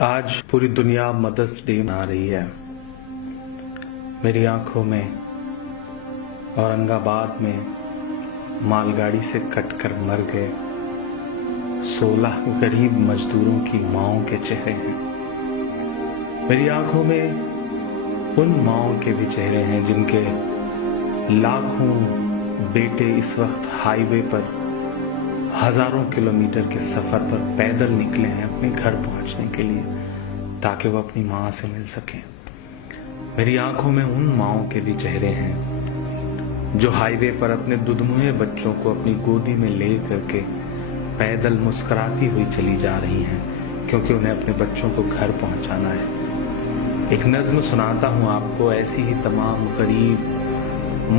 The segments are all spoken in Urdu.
آج پوری دنیا مدرس ڈے منا رہی ہے۔ میری آنکھوں میں اورنگ آباد میں مال گاڑی سے کٹ کر مر گئے 16 غریب مزدوروں کی ماؤں کے چہرے ہیں۔ میری آنکھوں میں ان ماؤں کے بھی چہرے ہیں جن کے لاکھوں بیٹے اس وقت ہائی وے پر ہزاروں کلومیٹر کے سفر پر پیدل نکلے ہیں اپنے گھر پہنچنے کے لیے تاکہ وہ اپنی ماں سے مل سکیں۔ میری آنکھوں میں ان ماؤں کے بھی چہرے ہیں جو ہائی وے پر اپنے دودھ بچوں کو اپنی گودی میں لے کر کے پیدل مسکراتی ہوئی چلی جا رہی ہیں کیونکہ انہیں اپنے بچوں کو گھر پہنچانا ہے۔ ایک نظم سناتا ہوں آپ کو، ایسی ہی تمام غریب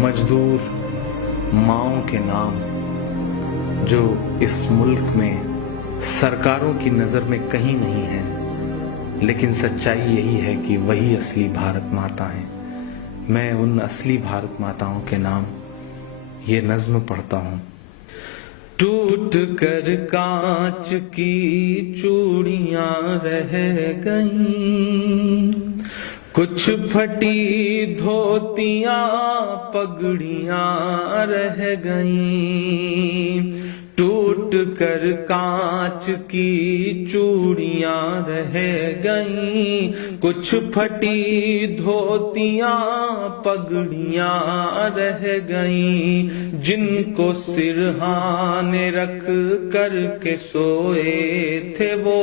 مزدور ماؤں کے نام جو اس ملک میں سرکاروں کی نظر میں کہیں نہیں ہیں، لیکن سچائی یہی ہے کہ وہی اصلی بھارت ماتا ہیں۔ میں ان اصلی بھارت ماتاؤں کے نام یہ نظم پڑھتا ہوں۔ ٹوٹ کر کانچ کی چوڑیاں رہ گئیں، کچھ پھٹی دھوتیاں پگڑیاں رہ گئیں۔ ٹوٹ کر کانچ کی چوڑیاں رہ گئیں، کچھ پھٹی دھوتیاں پگڑیاں رہ گئیں۔ جن کو سرہانے رکھ کر کے سوئے تھے وہ،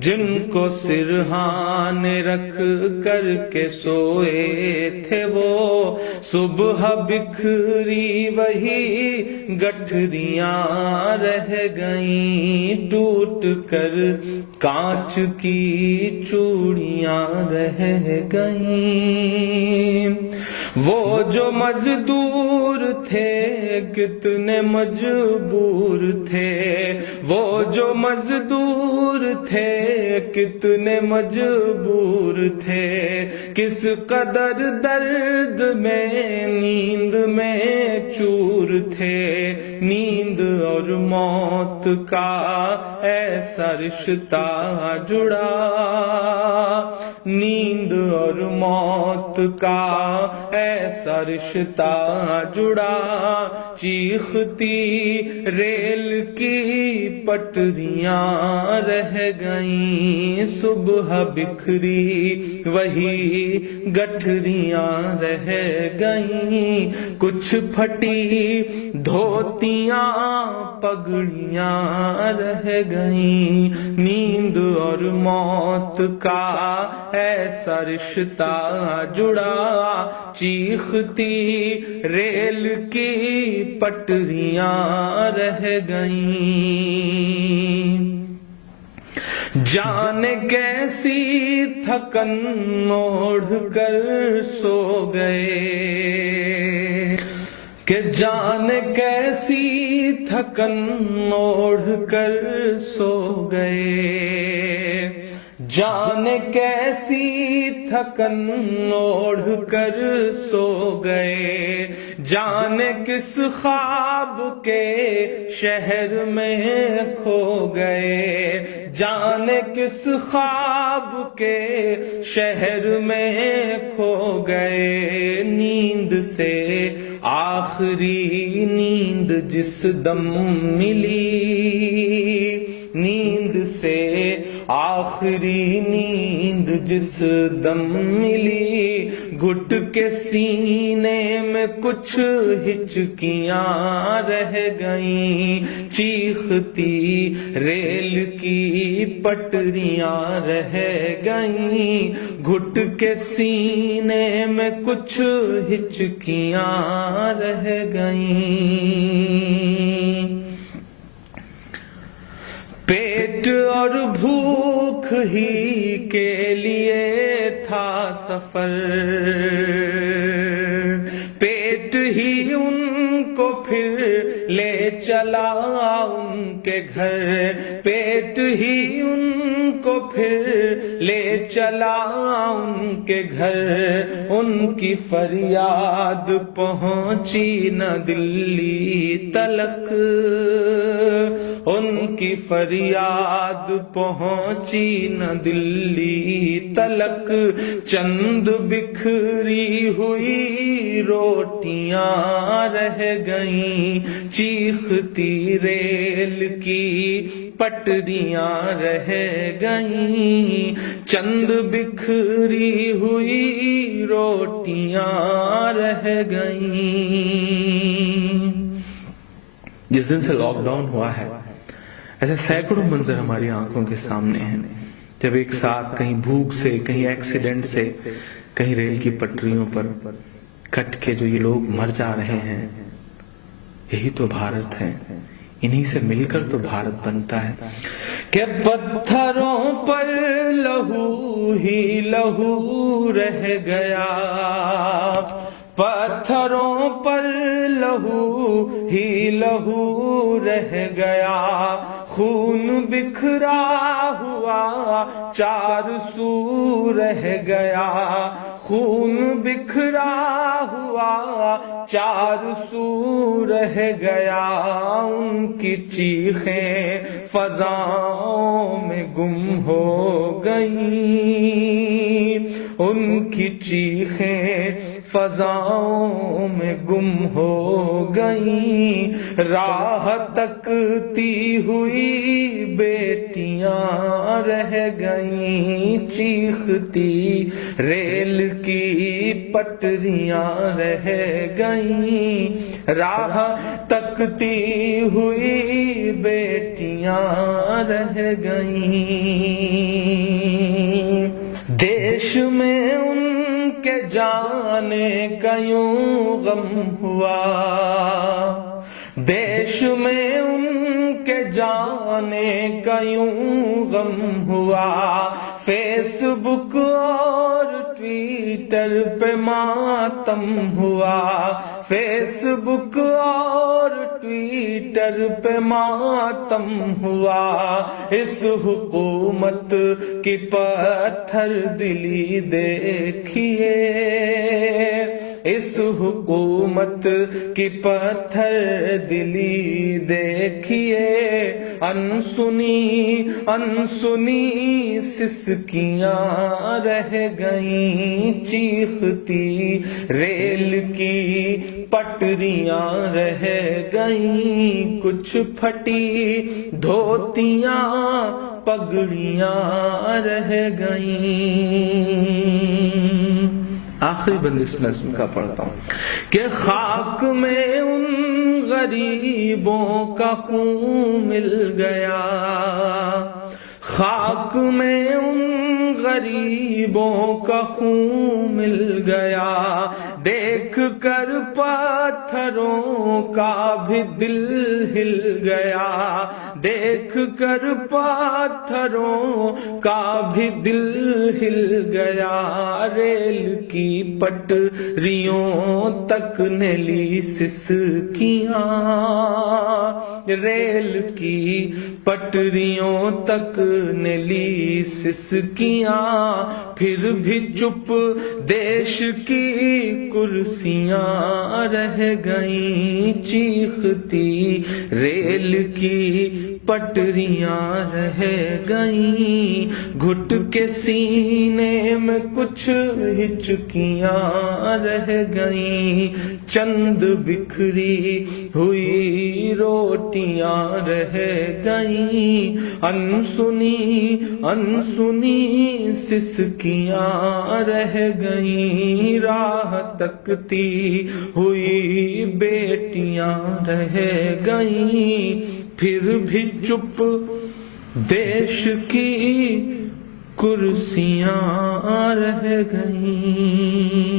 جن کو سرہانے رکھ کر کے سوئے تھے وہ، صبح بکھری وہی گٹھریاں رہ گئیں۔ ٹوٹ کر کانچ کی چوڑیاں رہ گئیں۔ وہ جو مزدور تھے کتنے مجبور تھے، وہ جو مزدور تھے کتنے مجبور تھے، کس قدر درد میں نیند میں چور تھے۔ نیند اور موت کا ایسا رشتہ جڑا، نیند اور موت کا ایسا رشتہ جڑا، چیختی ریل کی پٹریاں رہ گئیں۔ صبح بکھری وہی گٹھریاں رہ گئیں، کچھ پھٹی دھوتیاں پگڑیاں رہ گئیں۔ نیند اور موت کا ایسا رشتہ جڑا، چیختی ریل کی پٹریاں رہ گئیں۔ جانے کیسی تھکن اوڑھ کر سو گئے، کہ جانے کیسی تھکن اوڑھ کر سو گئے، جانے کیسی تھکن اوڑھ کر سو گئے، جانے کس خواب کے شہر میں کھو گئے، جانے کس خواب کے شہر میں کھو گئے۔ نیند سے آخری نیند جس دم ملی، نیند سے آخری نیند جس دم ملی، گھٹ کے سینے میں کچھ ہچکیاں رہ گئیں۔ چیختی ریل کی پٹریاں رہ گئیں، گھٹ کے سینے میں کچھ ہچکیاں رہ گئیں۔ پیٹ اور بھوک ہی کے لیے تھا سفر، پیٹ ہی ان کو پھر لے چلا ان کے گھر، پیٹ ہی ان کو پھر لے چلا ان کے گھر۔ ان کی فریاد پہنچی نہ دلی تلک، ان کی فریاد پہنچی نہ دلی تلک، چند بکھری ہوئی روٹیاں رہ گئیں، چیختی ریل کی پٹریاں رہ گئیں، چند بکھری ہوئی روٹیاں رہ گئیں۔ جس دن سے لاک ڈاؤن ہوا ہے ایسے سینکڑوں منظر ہماری آنکھوں کے سامنے ہیں، جب ایک ساتھ کہیں بھوک سے، کہیں ایکسیڈنٹ سے، کہیں ریل کی پٹریوں پر کٹ کے جو یہ لوگ مر جا رہے ہیں۔ یہی تو بھارت ہے، انہی سے مل کر تو بھارت بنتا ہے کہ پتھروں پر لہو ہی لہو رہ گیا، پتھروں پر لہو ہی لہو رہ گیا، خون بکھرا ہوا چار سو رہ گیا، خون بکھرا ہوا چار سو رہ گیا، ان کی چیخیں فضاؤں میں گم ہو گئیں، ان کی چیخیں فضاؤں میں گم ہو گئیں، راہ تکتی ہوئی بیٹیاں رہ گئیں، چیختی ریل کی پٹریاں رہ گئیں، راہ تکتی ہوئی بیٹیاں رہ گئیں، دیش میں ان کے جانے کا یوں غم ہوا، دیش میں ان کے جانے کا یوں غم ہوا، فیس بک اور ٹویٹر پہ ماتم ہوا، فیس بک اور ٹویٹر پہ ماتم ہوا، اس حکومت کی پتھر دلی دیکھیے، اس حکومت کی پتھر دلی دیکھیے، انسنی انسنی سسکیاں رہ گئیں، چیختی ریل کی پٹریاں رہ گئیں، کچھ پھٹی دھوتیاں پگڑیاں رہ گئیں۔ آخری بند اس نظم کا پڑھتا ہوں کہ خاک میں ان غریبوں کا خون مل گیا، خاک میں ان غریبوں کا خون مل گیا، دیکھ کر پتھروں کا بھی دل ہل گیا، دیکھ کر پتھروں کا بھی دل ہل گیا، ریل کی پٹریوں تک نے لی سسکیاں، ریل کی پٹریوں تک نے لی سسکیاں، پھر بھی چپ دیش کی کرسیاں رہ گئیں، چیختی ریل کی پٹریاں رہ گئیں، گھٹ کے سینے میں کچھ ہچکیاں رہ گئیں، چند بکھری ہوئی روٹیاں رہ گئیں، انسنی انسنی سسکیاں رہ گئیں، راہ تکتی ہوئی بیٹیاں رہ گئیں، پھر بھی چپ دیش کی کرسیاں رہ گئیں۔